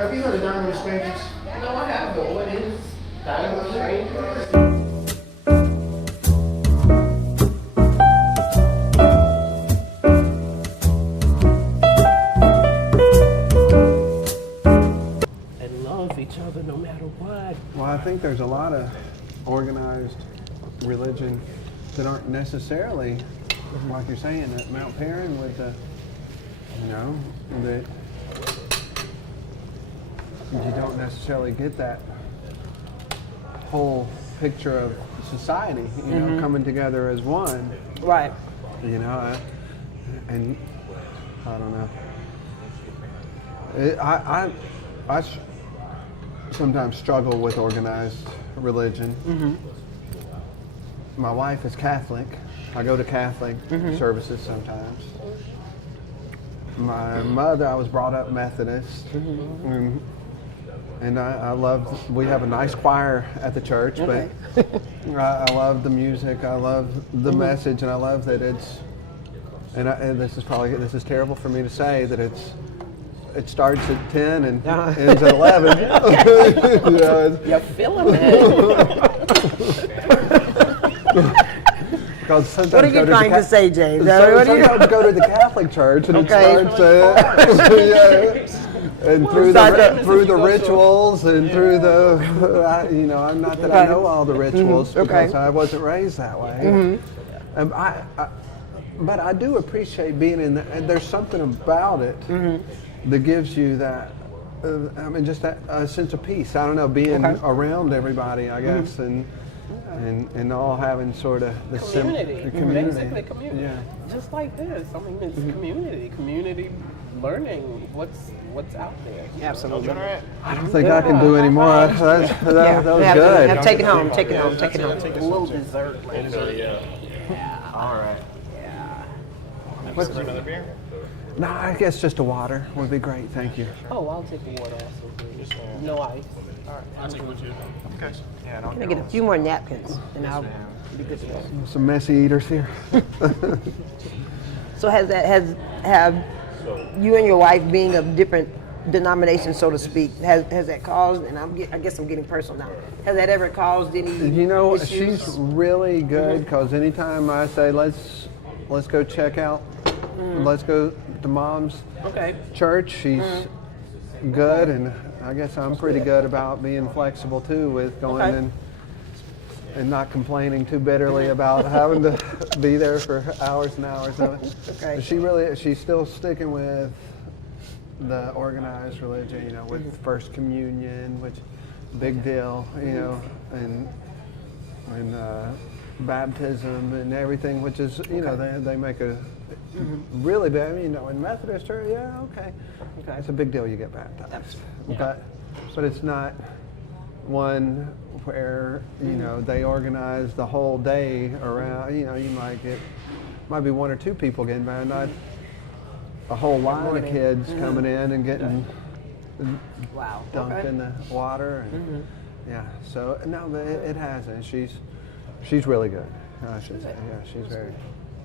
Have you heard of Diamond Strangers? No, I have, but what is Diamond Strangers? And love each other no matter what. Well, I think there's a lot of organized religion that aren't necessarily, like you're saying, at Mount Perrin with the, that you don't necessarily get that whole picture of society, coming together as one. Right. And I don't know. I sometimes struggle with organized religion. My wife is Catholic. I go to Catholic services sometimes. My mother, I was brought up Methodist. And I love, we have a nice choir at the church, but I love the music, I love the message, and I love that it's, and this is terrible for me to say, that it starts at 10 and ends at 11. You're feeling it. What are you trying to say, James? Sometimes go to the Catholic church and it starts and through the rituals and through the, I'm not that I know all the rituals because I wasn't raised that way. But I do appreciate being in and there's something about it that gives you that, just that sense of peace. I don't know, being around everybody, I guess, and all having sort of the community. Basically community. Yeah. Just like this. I mean, it's community learning what's out there. Absolutely. I don't think I can do any more. That was good. Take it home. Take it home. A little dessert later. Yeah. All right. Yeah. What's another beer? No, I guess just a water would be great. Thank you. Oh, I'll take the water also. No ice. All right. I'll take one too. Okay. Yeah, Can I get a few more napkins and I'll be good to go. Some messy eaters here. So have you and your wife being of different denominations, so to speak, has that caused, and I guess I'm getting personal now, has that ever caused any issues? She's really good because anytime I say, let's go check out, let's go to Mom's church, she's good, and I guess I'm pretty good about being flexible too with going and not complaining too bitterly about having to be there for hours and hours of it. She's still sticking with the organized religion, with First Communion, which big deal, and baptism and everything, which is, they make a really bad, in Methodist church, it's a big deal you get baptized. But it's not one where, they organize the whole day around, you might be one or two people getting baptized, not a whole line of kids coming in and getting dunked in the water. And, so no, but it hasn't. She's really good, I should say. Yeah, she's very.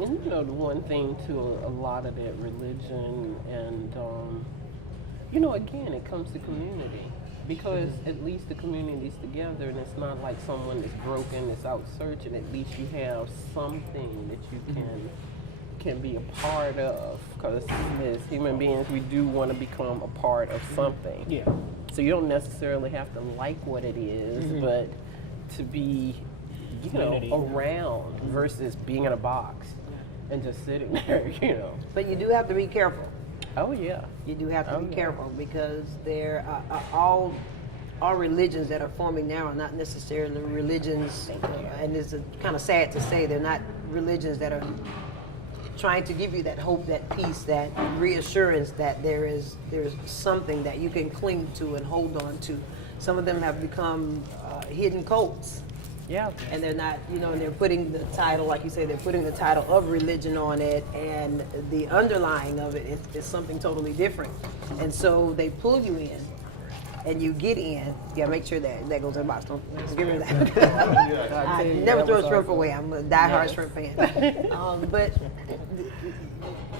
And the one thing to a lot of that religion, and again, it comes to community, because at least the community's together, and it's not like someone that's broken, that's out searching. At least you have something that you can be a part of, because as human beings, we do want to become a part of something. Yeah. So you don't necessarily have to like what it is, but to be around versus being in a box and just sitting there, But you do have to be careful. Oh yeah. You do have to be careful, because there are all religions that are forming now are not necessarily religions, and it's kind of sad to say they're not religions that are trying to give you that hope, that peace, that reassurance that there's something that you can cling to and hold on to. Some of them have become hidden cults. Yeah. And they're not, and they're putting the title, like you say, they're putting the title of religion on it, and the underlying of it is something totally different. And so they pull you in, and you get in. Yeah, make sure that goes in the box. Don't give me that. I never throw shrimp away. I'm a diehard shrimp fan. But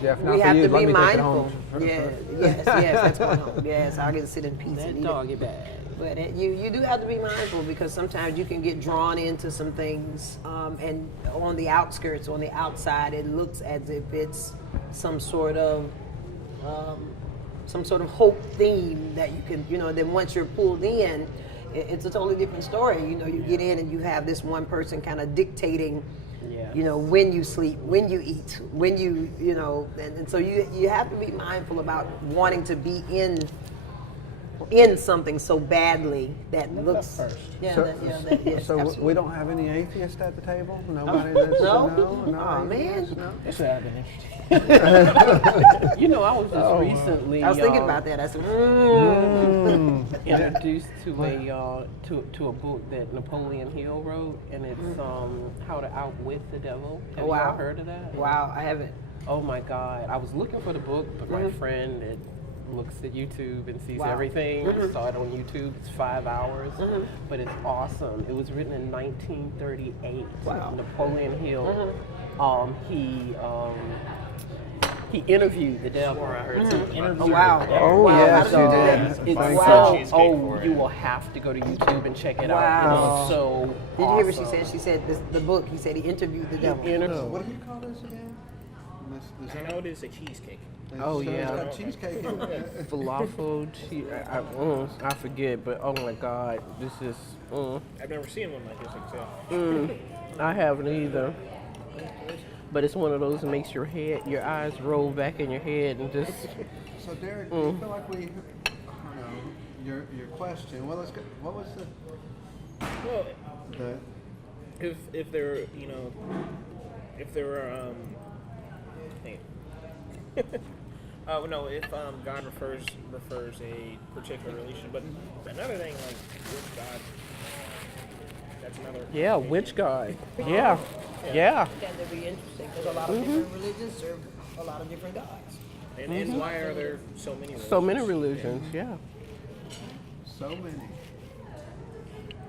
Jeff, not we for have you. to Let be me take it mindful. home. Yes, that's going on. Yes, I get to sit in peace and That eat it. doggy bag. But you do have to be mindful because sometimes you can get drawn into some things, and on the outskirts, on the outside, it looks as if it's some sort of hope theme that you can, then once you're pulled in, it's a totally different story. You get in and you have this one person kind of dictating, Yes. when you sleep, when you eat, when and so you have to be mindful about wanting to be in something so badly that looks. first. Yes, So we absolutely. don't have any atheists at the table? Nobody that's No? no Aw, man. atheists? No? It's happening. I was just recently. I was thinking about that. I said, Introduced to a book that Napoleon Hill wrote, and it's How to Outwit the Devil. Have you all heard of that? Wow, I haven't. Oh my God! I was looking for the book, but my friend that looks at YouTube and sees everything. Saw it on YouTube. It's 5 hours, but it's awesome. It was written in 1938. Wow. Napoleon Hill. He interviewed the devil. I heard someone about Oh, wow. Oh, Wow, yes, how you did did. It's Buying so, cheesecake for you it. will have to go to YouTube and check it out. Wow. It's so Did you hear what she awesome. said? She said the book. He said he interviewed the devil. What do you call this again? I know it is a cheesecake. Oh, So yeah. It's got cheesecake in it. Falafel, I forget, but oh my God, this is. I've never seen one like this except. I haven't either. But it's one of those that makes your eyes roll back in your head and just. So Derek, do you feel like we, your question? Well, let's go. What was Well, the if there if there were hey. No, if God refers a particular relation, but another thing like which God, that's another. Yeah, which guy? Yeah. Yeah. That'd be interesting because a lot of different religions serve a lot of different gods. And why are there so many? So many religions, yeah. so many?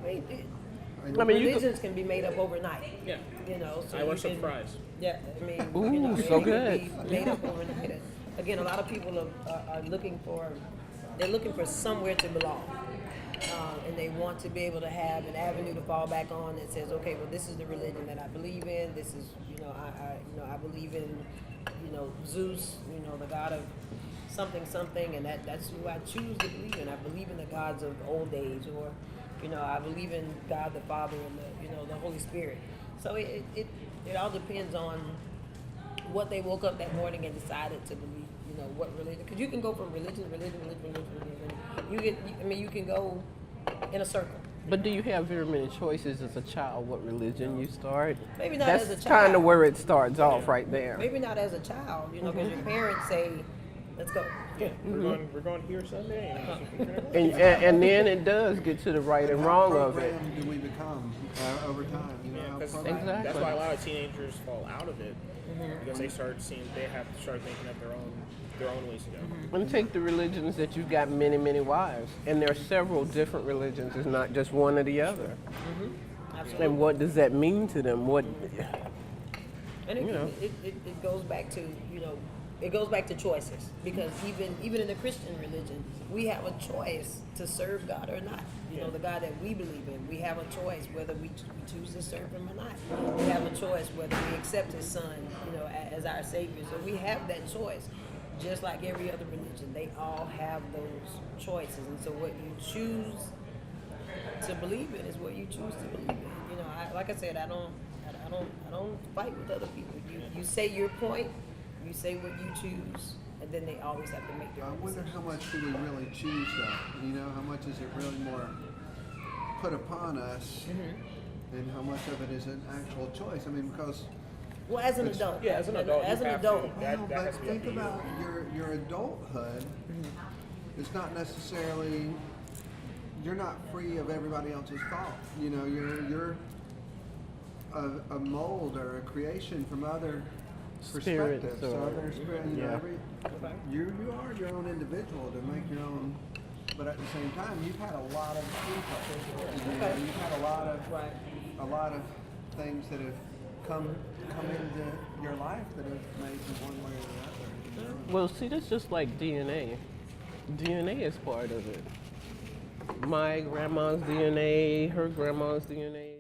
I mean, you religions can be made up overnight. Yeah. So I you was can- surprised. Yeah, I mean, Ooh, it so can good. be made up overnight. And again, a lot of people are looking for somewhere to belong, and they want to be able to have an avenue to fall back on that says, okay, well, this is the religion that I believe in. This is, I believe in, Zeus, the god of something, and that's who I choose to believe in. I believe in the gods of old days, or I believe in God the Father and the Holy Spirit. So it all depends on what they woke up that morning and decided to believe. What religion? Because you can go from religion. You can go in a circle. But do you have very many choices as a child what religion you start? Maybe not That's as a kind of child. where it starts off right there. Maybe not as a child, because your parents say, "Let's go." Yeah, we're going here Sunday. And then it does get to the right and wrong of it. Programmed do we become over time? How Because programmed- Exactly. that's why a lot of teenagers fall out of it because they have to start thinking of their own ways to go. And take the religions that you've got many, many wives. And there are several different religions. It's not just one or the other. Absolutely. And what does that mean to them? What? And it goes back to it goes back to choices, because even in the Christian religion, we have a choice to serve God or not. The God that we believe in, we have a choice whether we choose to serve Him or not. We have a choice whether we accept His Son, as our Savior. So we have that choice, just like every other religion. They all have those choices, and so what you choose to believe in is what you choose to believe in. Like I said, I don't fight with other people. You say your point, you say what you choose, and then they always have to make their I own wonder decision. how much do we really choose that? How much is it really more put upon us, and how much of it is an actual choice? I mean, because Well, as an adult. Yeah, as an adult, As you an have adult. to. That but has to be think up to you. about your adulthood. It's not necessarily, you're not free of everybody else's fault. You're a mold or a creation from other Spirits perspectives. or- Other spirit, yeah. you are your own individual to make your own. But at the same time, you've had a lot of input. You've had a lot of things that have come into your life that have made you one way or the other. Well, see, that's just like DNA. DNA is part of it. My grandma's DNA, her grandma's DNA.